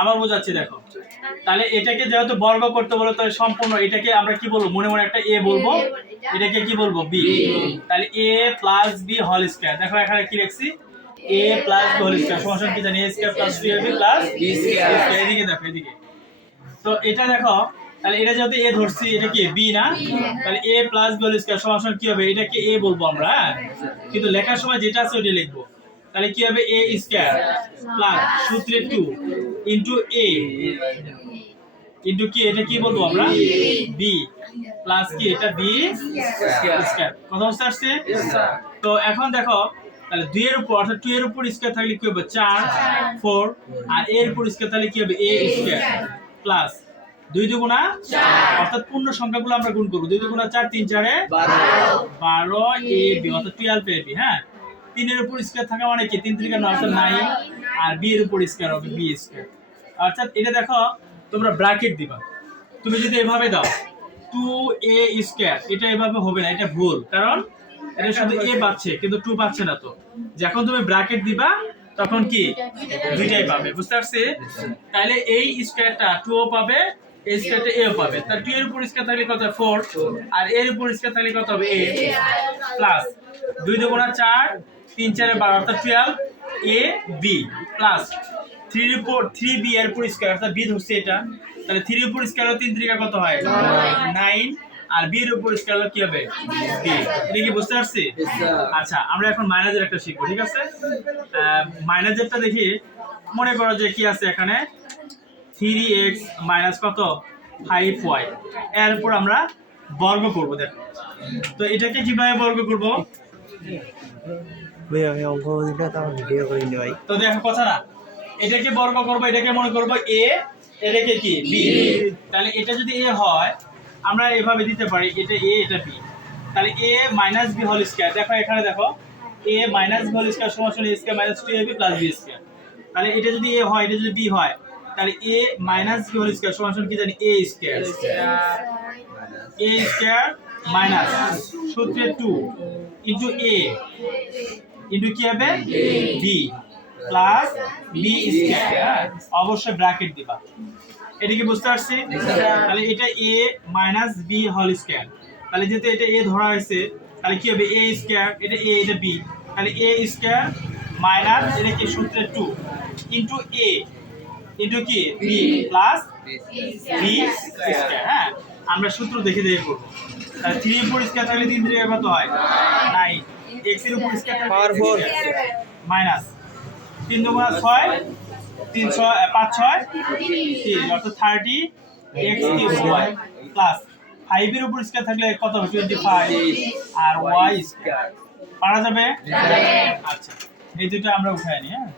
আবার বোঝাচ্ছি দেখো। তাহলে এটাকে যেহেতু বর্গ করতে বলো তাহলে সম্পূর্ণ এটাকে আমরা কি বলবো, মনে মনে একটা এ বলবো, এটাকে কি বলবো, বি। তাহলে A plus B whole square. দেখো এখানে কি লিখছি, A plus B whole square সমান কি জানি, A square plus 2ab plus B square. এদিকে দেখো এদিকে। তো এটা দেখো, তাহলে এটা যেহেতু এ ধরছি, এটা কি বি না, তাহলে A plus B whole square সমান কি হবে, এটাকে এ বলবো আমরা, কিন্তু লেখার সময় যেটা আছে ওটা লিখবো। তাহলে কি হবে, এ স্কয়ার প্লাস সূত্রে 2 ইনটু এ ইনটু কি, এটা কি বলবো আমরা, বি প্লাস কি, এটা বি স্কয়ার। কথা বুঝতে আসছে? তো এখন দেখো, তাহলে 2 এর উপর অর্থাৎ 2 এর উপর স্কয়ার থাকলে কি হবে 4 4, আর এর উপর স্কয়ার থাকলে কি হবে a স্কয়ার প্লাস 2 দুগুণা 4, অর্থাৎ পূর্ণ সংখ্যাগুলো আমরা গুণ করব। 2 দুগুণা 4, 3 4 এ 12 a b অর্থাৎ 12 a b। হ্যাঁ, 3 এর উপর স্কয়ার থাকা মানে কি, 3 3 9 অর্থাৎ 9, আর b এর উপর স্কয়ার হবে b স্কয়ার। অর্থাৎ এটা দেখো তোমরা ব্র্যাকেট দিবা। তুমি যদি এভাবে দাও 2a স্কয়ার, এটা এভাবে হবে না, এটা ভুল, কারণ এটা শুধু a পাচ্ছে কিন্তু 2 পাচ্ছে না। তো যখন তুমি ব্র্যাকেট দিবা তখন কি দুইটাই পাবে, বুঝতে পারছি? তাহলে এই স্কয়ারটা 2 ও পাবে, এই স্কয়ারটা a ও পাবে। তাহলে 2 এর উপর স্কয়ার থাকলে কত হবে 4, আর এর উপর স্কয়ার থাকলে কত হবে a প্লাস 2 দুগুণা 4, 3 4 এ 12 অর্থাৎ 12 a b প্লাস 3 এর উপর 3b এর উপর স্কয়ার অর্থাৎ b ধরছে এটা। তাহলে 3 এর উপর স্কয়ার হলে 3 3 কত হয় 9, আর b এর উপর স্কয়ার হলে কি হবে b। এটা কি বুঝতে পারছি? আচ্ছা, আমরা এখন মাইনাসের একটা শিখব, ঠিক আছে? মাইনাসেরটা দেখি, মনে করো যে কি আছে এখানে 3x মাইনাস কত 5y, এর উপর আমরা বর্গ করব। দেখো তো এটাকে কিভাবে বর্গ করব, তো দেখো কথা না, এটাকে বর্গ করব, এটাকে মনে করব a, এটাকে কি b। তাহলে এটা যদি a হয় আমরা এভাবে দিতে পারি, এটা a এটা b। তাহলে a minus b whole square, দেখো এখানে দেখো a minus b whole square সমান a square minus 2ab plus b square. তাহলে এটা যদি a হয়, এটা যদি b হয়, তাহলে a minus b whole square সমান কি জানি a square, a square minus সূত্রে 2 ইনটু a ইনটু কি হবে b প্লাস b স্কয়ার, অবশ্যই ব্র্যাকেট দিবা। এটা কি বুঝতে পারছি? তাহলে এটা a minus b whole square, তাহলে যেহেতু এটা a ধরা হয়েছে তাহলে কি হবে a স্কয়ার, এটা a এটা b, তাহলে a স্কয়ার মাইনাস এটা কি সূত্রে 2 ইনটু a ইনটু কি b প্লাস b স্কয়ার। হ্যাঁ, আমরা সূত্র দেখে দেখে করব। তাহলে 3 এর উপর স্কয়ার থাকলে 3 3 কত হয় 9, x এর উপর স্কয়ার থাকলে পাওয়ার 4 মাইনাস 3 দুগুণা 6, 3 6 5 6 3 অর্থাৎ 30 x কিউব y প্লাস 5 এর উপর স্কয়ার থাকলে কত হবে 25 আর y স্কয়ার। পারা যাবে? আচ্ছা, এই দুটো আমরা উঠাই নি। হ্যাঁ।